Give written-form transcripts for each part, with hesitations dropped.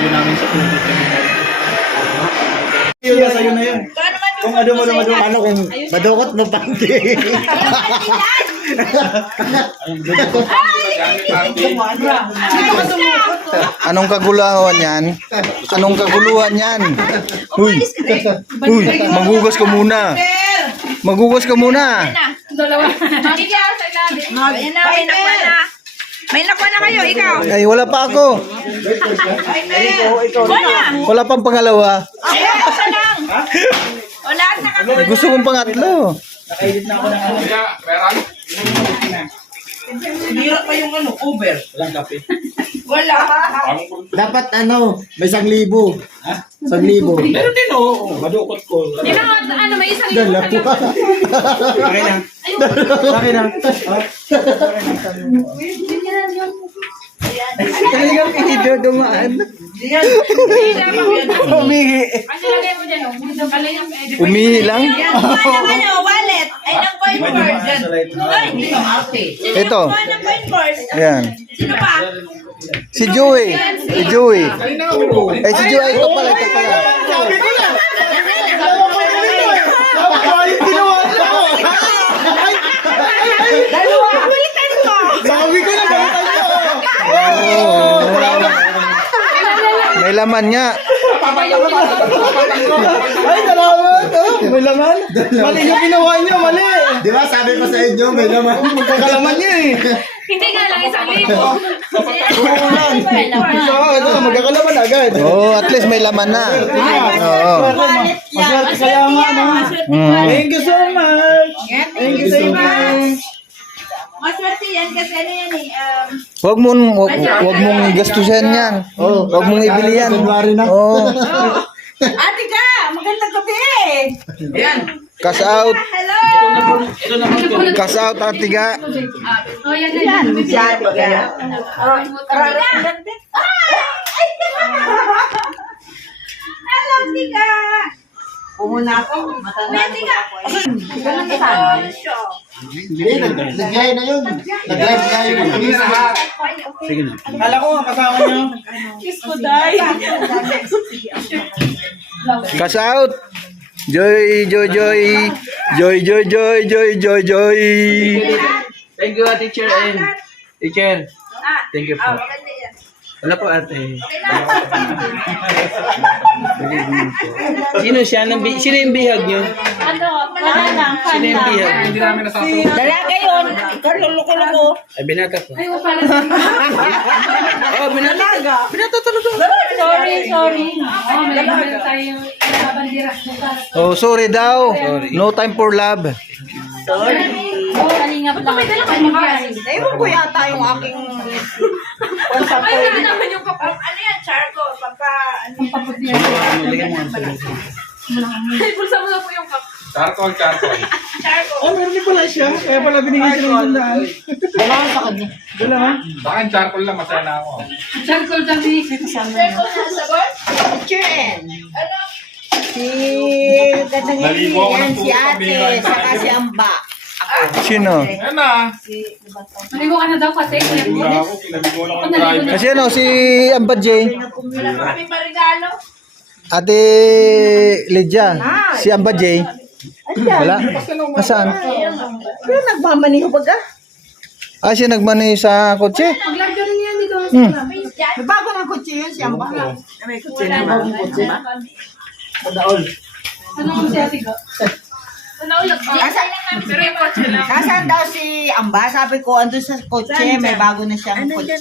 review namin sa Pugit. Yun, sa'yo na yun. Kung ano. Ano kung madukot mo pandi? Anong kaguluhan yan? Anong kaguluhan yan? Uy, maghugas ka muna. Maghugas ka muna. Dalawa. May nakuha na kayo, ikaw. Ay, wala pa ako. Wala pang pangalawa. Isa lang. Wala na kami. Gusto kong pangatlo. Nakaedit na ako ng ano. Hira pa yung ano, Uber. Walang kape. Wala. Dapat may 1,000. 1,000. Meron din, oo. Madukot ko. Ano, may isang Dala po. Akin na. Akin na. Talagang hindi dumaan. Umihi. Umihi lang? Wallet. Ay, ng coin board. Ito. Ng coin board. Ayan. Sino pa? Si Joey. Si Joey. Eh, si Joey. Ito pala. Sabi ko na. Ay, ginawa na ako. Balikan ko. Sabi ko na, balikan ko. May laman niya. Ay, salamat. May laman. Mali yung ginawa niyo, mali. Di ba sabi ko sa inyo, may laman. Magkakalaman niya eh. Hindi nga lang 1,000. Oo, ito, magkakalaman agad. Oh, at least may laman na. Oo. Maswerte kaya nga, no? Thank you so much. Thank you so much. Maswerte yan kasi ano yan eh. Wag mong gastusin yan. Wag mong ibili yan. January na. Oh, Ate ka, magandang gabi eh. Ayan. cash out. Hello. Cash out, Atiga. Oh, yan na yan. Si Ate ka. Hello, Tika. Pumuna ako. Matanda Tika. Hindi, nag-live na yun. Nag-live na yun. Sige na. Kala ko nga kasama niyo. Kiss ko, Day. Cash out. Joy. Thank you, teacher and teacher. Thank you po. Maganda yan. Wala po ate. Sino siya? Sino yung bihag niyo? Sino yung bihag? Hindi namin nasasabi. Dalaga yun. Ikaw luluko-luko. Ay, binata po. Oh, binalaga. Binata talaga. Sorry. Oh, may naman tayo bandira. Oh, sorry daw. No time for love. Oh, kalingap lang. May dala kayo mga Ewan ko yata yung aking Ay, dala naman yung kapag. Ano yan? Charcoal. Pagka... Ano yung paputi yan? Ay, bulsa mo na po yung cup. Charcoal. Charcoal. Oh, meron din pala siya. Kaya pala binigyan siya ng sandaan. Wala ka sa kanya. Wala ha? Baka yung charcoal lang, masaya na ako. Charcoal kami. Charcoal na sagot? Chicken. Ano? Si gandang Naligo ako ng si tubig, ate, pambihira. saka si Amba. Sino? Ayan na. Maligo ka na daw kasi. Naligo na ako, pinabigo na ako ng driver. Kasi ano, si Ambad J. Wala pa kami parigalo. Ate Lydia. Si Ambad J. Wala. Nasaan? Pero nagmamaniho baga. Ah, siya nagmani sa kotse. Mag-vlog ka rin yan dito. May bago ng kutsi yun si Amba. May kutsi na bagong kutsi. Padaol. Ano mo si Ate Ga? Ano ulit? Pero yung kotse lang. Nasaan daw si Amba? Sabi ko, andun sa kotse, may bago na siyang kotse.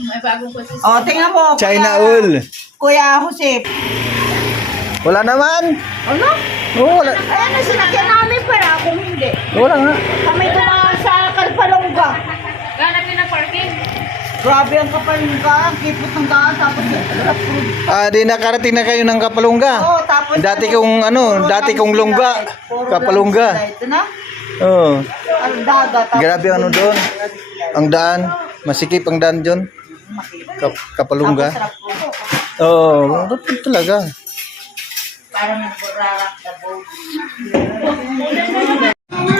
May bagong kotse. O, tingnan mo. China Ul. Kuya Jose. Wala naman. Ano? Oo, wala. Ayan na sinakyan namin para kung hindi. Wala nga. Kami dumaan sa Kalpalongga. Ganap yun ang parking. Grabe ang Kapalongga. Ang kipot ng daan. Tapos Ah, di nakarating na kayo ng Kapalungga. Oo, tapos Dati kong lungga. Kapalungga. Ito na. Oo. Ang dagat. Tapos Grabe ang ano doon. Ang daan. Masikip ang daan doon. Kapalungga. sarap po. Oo, talaga. Parang nagburarak na po.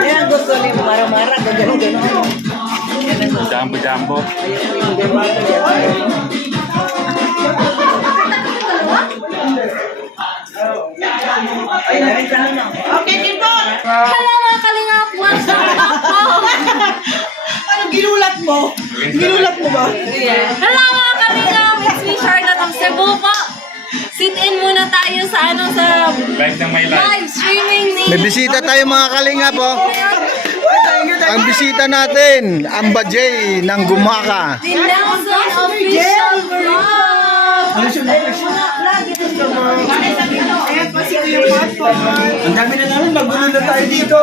Ayan, gusto niya mara-mara. Gano'n-gano'n. Jumbo. Okay, Kipot! Hello mga kalingap! What's up po? Ano, ginulat mo? Ginulat mo ba? Hello mga kalingap! It's me, Charlotte of Cebu po. Sit in muna tayo sa Live ng may live. live streaming ni... May bisita tayo mga kalingap po. Ang bisita natin, ang Bajay ng Gumaka. The Nelson Official Vlog! Ayan po si Kuya Pato. Ang dami na namin, magulo na tayo dito.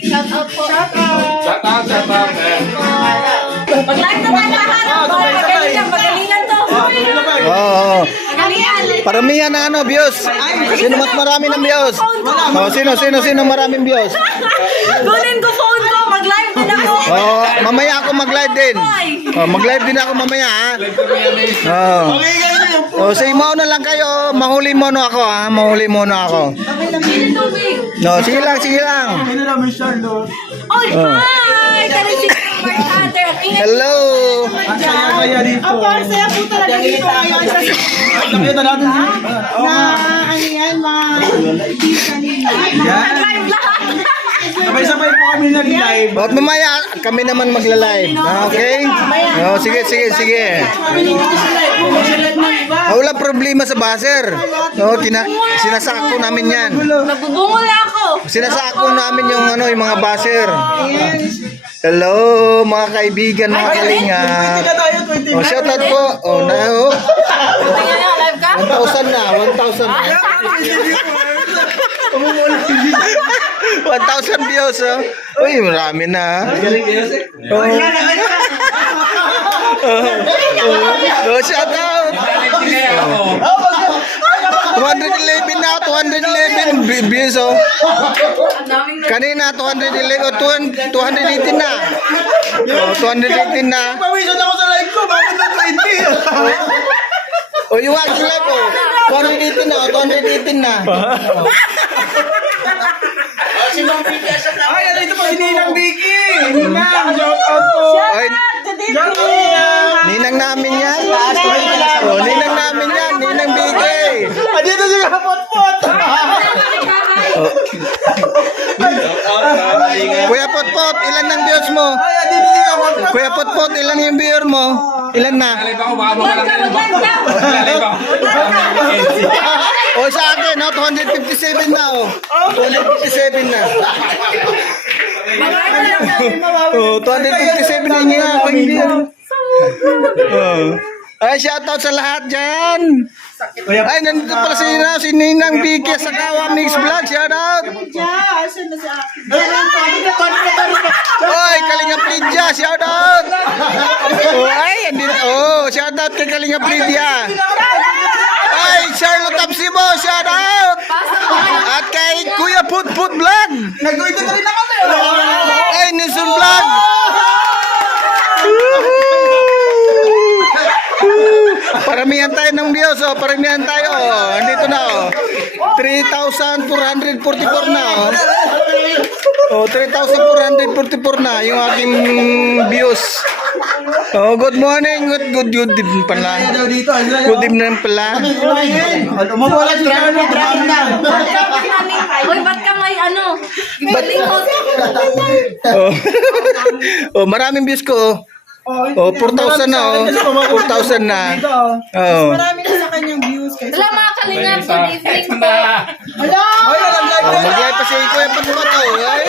Shout out po. Shout out, man. Mag-live na tayo lahat. Magalingan to. Oo. Magalingan. Paramihan ng ano, views. Sino mas marami ng views? Oh, sino maraming views? Kunin ko phone ko. Mag-live din ako. Oh, mamaya ako mag-live din. Oh, mag-live din ako mamaya, ha? Oh. Oh, say mo na lang kayo. Mahuli mo na ako, ha? Mahuli mo na ako. Pili tubig. No, sige lang. Ano namin, Charlotte? Oy, hi! Kami si Mark Hunter. Ingat Hello. Ang saya-saya dito. Ang saya po talaga dito ngayon sa Nakita natin. na ano yan, mga kaibigan nila. mag-live lahat. Sabay-sabay po kami nag-live. At mamaya kami naman magla-live. Ah, okay? Oh, sige. Kami dito sila, sila ng iba. Ah, wala problema sa buzzer. Oh, sinasako namin 'yan. Nagbubungol ako. Sinasako namin yung ano, yung mga buzzer. Hello, mga kaibigan, mga kalingap. Tingnan tayo, 20 Oh, shout out po. Oh, na oh. Tingnan niyo, live ka? 1,000 na, 1,000 na. 1,000 views, oh. Uy, marami na. Oh. Oh, shout out. Hindi kaya ako. 211 na, 211 views, oh. Ang daming Kanina, 211, oh, 218 na. Oh, 218 na. Pawisan ako sa live ko, bakit na 20? Oh, yung aking live, oh. 218 na, oh, 218 na. Ay, ano ito pa, Ninang Vicky. Ninang, shout out po. Ay, Shout out. ninang namin yan. Oh, ninang namin yan, ninang bigay. Dito si Kapot-pot. Kuya Potpot, ilan ng views mo? Ay, dito si Kapot-pot. Kuya Potpot, ilan yung viewer mo? Ilan na? Live ako, baka Live ka, mamalaki. mag-live ka. Live ako. O sa akin, no, 257 na, oh. 257 na. Mag-live na lang. Oh, 257 na nga ako hindi. Oh. Ay, shoutout sa lahat dyan. Ay, nandito pala si Ninang Vicky sa Kawa Mix Vlog. Shoutout. Diyan, saan na si Aki? Oy, Kalingap Lydia, shoutout. Oh, ay, shoutout kay Kalingap Lydia. Ay, Charlotte of Cebu, shoutout. At kay Kuya Put Vlog. Nag-uito na rin ako. Ay, Nelson Vlog. Paramihan tayo ng views, oh. Paramihan tayo, oh. Andito na, oh. 3,444 na, oh. Oh, 3,444 na yung aking views. Oh, good morning. Good evening pala. Daw dito, Good evening pala. Umawala si Charlotte. Uy, ba't ka may ano? Gibalingot. Oh. Oh, maraming views ko, oh. Oh, 4,000 na, oh. 4,000 na. Oh. Marami na sa kanyang views. Kaysa Wala mga kalingap. Good evening po. Hello! Oh, mag-live pa si Kuya Potpot, oh. Ay.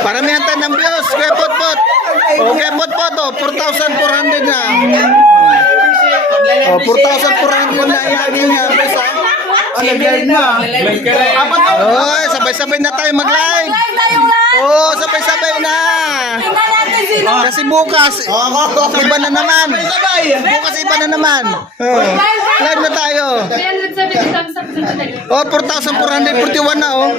Paramihan tayo ng views, Kuya Potpot. Oh, Kuya Potpot, oh. 4,400 na. Oh, 4,400 na yung aking views, ha. Nag-live na. Live ka rin. Oh, sabay-sabay na tayo mag-live. Live tayong live. Oh, sabay-sabay na. Tingnan natin sino. Kasi bukas, iba na naman. Bukas iba na naman. Oh, live na tayo. 370 thumbs up sa tayo. Oh, 4,441 na, oh.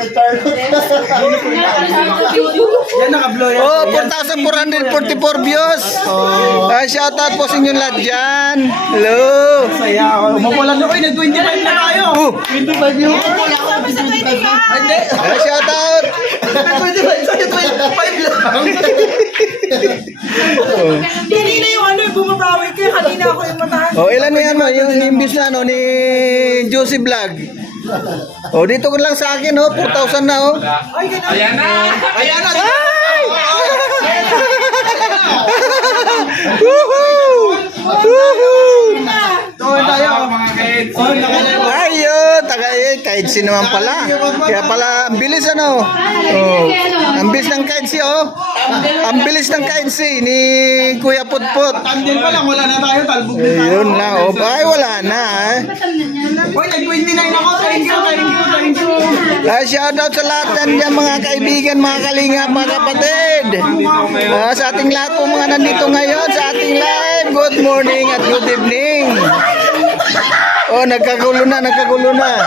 Yan, naka-blow yan. Oh, 4,444 views. Ay, shoutout po sa inyo lahat dyan. Hello. Saya ako. Umawalan ako. Ay, nag-25 na tayo. 25 yun. Hindi. Ay, shoutout. Nag-25 sa'yo. 25 lang. Kanina yung ano, bumabawi kayo. Kanina ako yung mataas. Oh, ilan na yan mo? Yung imbis na ano, ni Josie Vlog. Oh, dito ko lang sa akin, oh. 4,000 na, oh. Ayan na. Ayan na. Ay! Woohoo! Woohoo! Tuwan tayo. Mga kids. Oh, nakalimutan. Ayun, kahit si naman pala. Kaya pala, ang bilis ano. Oh, ang bilis ng kahit si, oh. Ang bilis ng kahit si ni Kuya Putput. Tandem pa lang, wala na tayo. Talbog na tayo. Ayun lang, oh. Ay, wala na, eh. Uy, nag-29 ako. Thank you. Shoutout sa lahat ng mga kaibigan, mga kalingap, mga kapatid. Sa ating lahat po mga nandito ngayon sa ating live. Good morning at good evening. Oh, nagkagulo na. Oh, nagkagulo na.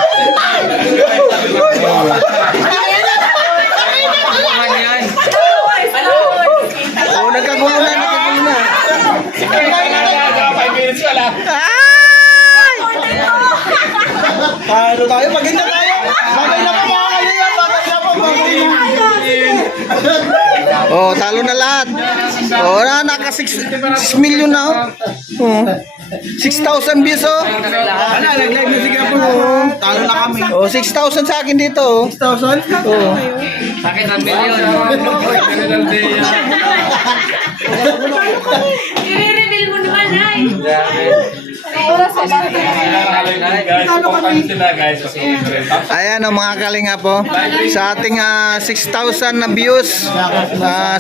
5 minutes ka lang. Ay! Ano tayo? Maganda tayo. Bagay na pa mga kaibigan. Oh, talo na lahat. Oh, naka 6 million na, oh. 6,000 views, oh. Ano, nag-live na sige po. Talo na kami. Oh, 6,000 sa akin dito, oh. 6,000? Oh. Sakit ang milyon. I-reveal mo naman, ay. Ayan ang mga kalinga po. Sa ating 6,000 na views,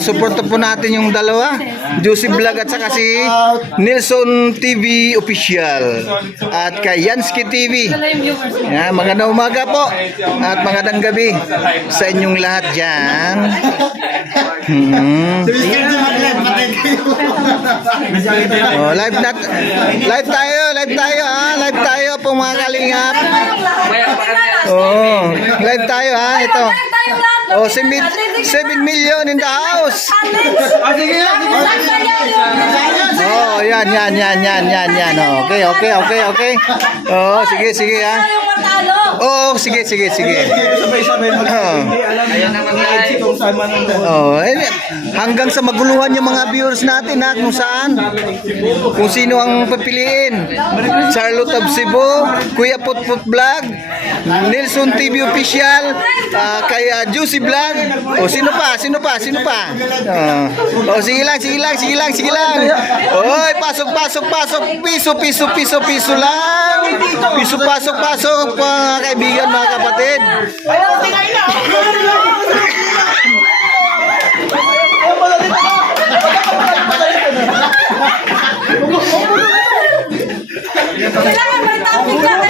support po natin yung dalawa. Juicy Vlog at saka si Nelson TV Official. At kay Yansky TV. Ayan, magandang umaga po. At magandang gabi sa inyong lahat dyan. Oh, live tayo po mga kalingap. Oh, live tayo ha, ito. Oh, 7 million in the house. Ah, sige. Oh, yan. Oh, okay. Oh, sige ha. Oh, sige. Sabay-sabay Oh. Ayan naman na. Kung saan man ang Oh, hanggang sa maguluhan yung mga viewers natin ha, kung saan, kung sino ang papiliin. Charlotte of Cebu, Kuya Putput Vlog, Nelson TV Official, kay Juicy Vlog. O sino pa? Oh, sige lang. Oy, pasok. Piso lang. Piso pasok mga kaibigan, mga kapatid.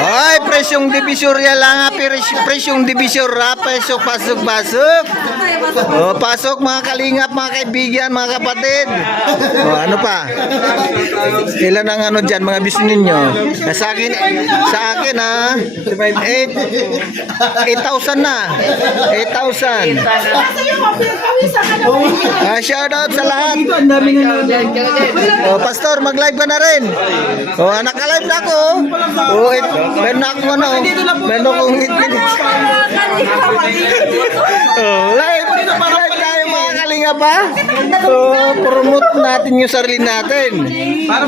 Ay, presyong divisorya lang ha, presyong divisorya, pasok. Oh, pasok mga kalingap, mga kaibigan, mga kapatid. Oh, ano pa? Ilan ang ano dyan, mga bis ninyo? Sa akin ha, 8,000 na. 8,000. Shoutout sa lahat. ang dami nga Oh, Pastor, mag-live ka na rin. Oh, naka-live na ako. Oh, meron akong Oh, live tayo mga kalinga pa. So, promote natin yung sarili natin.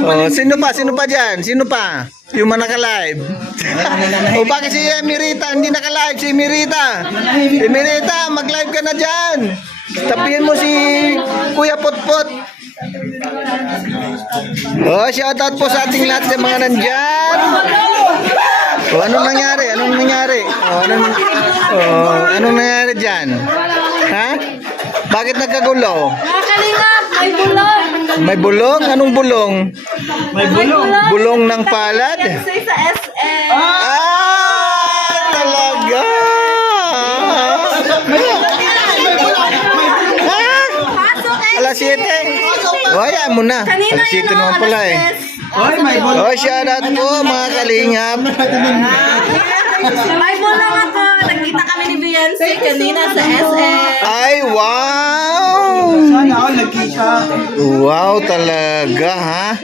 Oh, sino pa dyan? Sino pa? Yung mga naka-live. O bakit si Emirita hindi naka-live? Si Emirita, mag-live ka na dyan. Tapihin mo si Kuya Putput. Oh, shoutout po sa ating lahat sa mga nandyan. Oh, anong nangyari? Anong nangyari dyan? Ha? Bakit nagkagulo? Kalingap, may bulong. May bulong? Anong bulong? Bulong ng palad? Say sa SM. Talaga? Alas 7. O, ayan mo na. Alas 7 naman pala eh. Oy, may bol. O, shoutout po mga kalingap. May bulong ako. Nagkita kami ni Beyonce kanina sa SM. Ay, wow! Sana ako nagkita. Wow, talaga ha?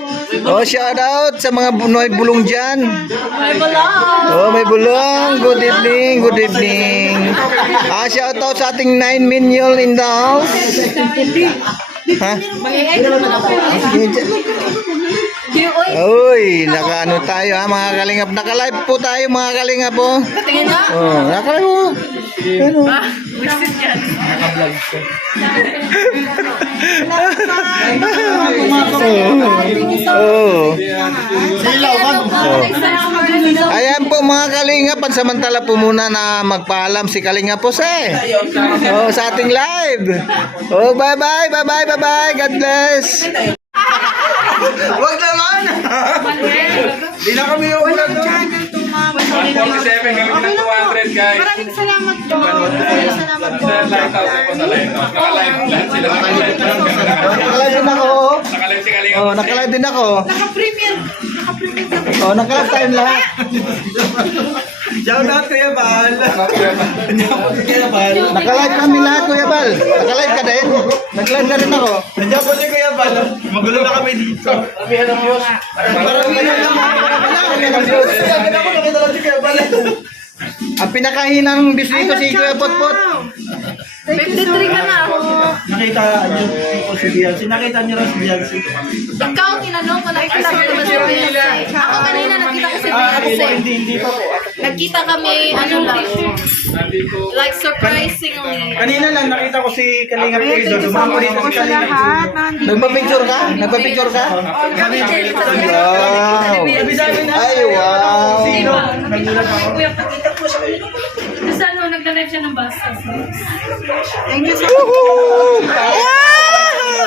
O, shoutout sa mga may bulong dyan. May bulong. Oh, may bulong. Good evening. Shoutout sa ating 9 minion in the house. Ha? Mag-i-edit naman ako. Uy, Uy, nakaano tayo ha mga kalingap. Naka-live po tayo mga kalingap po. Tingin na. Oh, naka-live po. Ano? Wisdom yan. Oh. Silaw, ma'am. Ayan po mga kalingap, pansamantala po muna na magpaalam si Kalingap po sa ating live. Oh, bye-bye. God bless. Wag naman. Di na kami yung ulan doon. 147, gawin na 200 guys. Maraming salamat po. Maraming salamat po. Sa lighthouse po sa lighthouse. Naka-live lahat sila. Nakalive din ako. Naka-live si Kalinga. Oh, nakalive din ako. Naka-premier. Naka-premier na po. Oh, nakalive tayong lahat. Shout out Kuya Bal. Kuya Bal. Nakalive kami lahat, Kuya Bal. Nakalive ka din? Nakalive na rin ako. Nandiyan po si Kuya Bal. Magulo na kami dito. Marami na lang. Sabi na ako, nakita lang si Kuya Bal. Ang pinakahinang bis dito si Kuya Potpot. 53 ka na. Nakita niyo po si Biancy. Nakita niyo rin si Biancy. Ikaw, tinanong ko, nakita mo naman si Beyonce. Ako kanina, nakita ko si Ako po, Beyonce. hindi pa po. Nagkita kami, ano lang, Nandito. like surprisingly. Kanina lang nakita ko si Kalinga Pedro. Dumama dito si Sa Kalinga. lahat. Nandito. Nagpa-picture ka? Nagpa-picture ka? Wow. Sabi na. Ay, wow. Sino? Nagulat ako. Kuya, pakita po siya. Kasi ano, nagla-live siya ng bus. Thank you so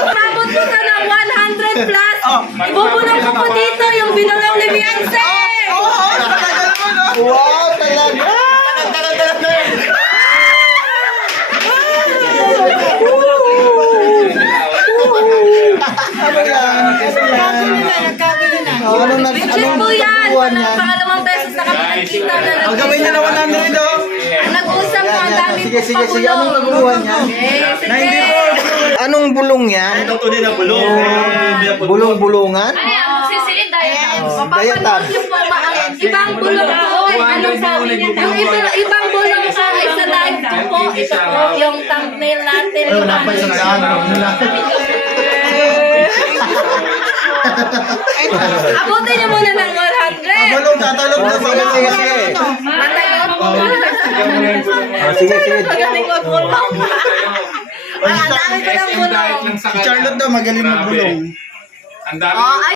Umabot mo ka ng 100 plus. Ibubulong ko po dito yung binulong ni Beyonce. Wow, talaga. Ano yan? Nagkabili na. Anong Legit po yan. pagkukuhan yan? Pangalawang beses na kami nagkita na Ang gawin niya na 100 oh. Nag-usap mo, ang dami Sige, pong sige, sige. Anong pagulong. pagkukuhan yan? Na hindi po. Anong bulong yan? Ito tunay na bulong. Bulong-bulungan? Ano yan? Magsisilid diatabs. Diatabs. Mapapanood yung mga ibang bulong po. Anong sabi niya? Yung ibang bulong po ay sa live ko po. Ito po yung thumbnail natin. Wala pa isang daan. Abutin niyo muna ng 100. Bulong tatalog na Sige, sige, sige. Matay na po. Sige, sige. Magaling mag-bulong. Ang dami ko ng bulong. Si Charlotte daw magaling magbulong. Ang dami.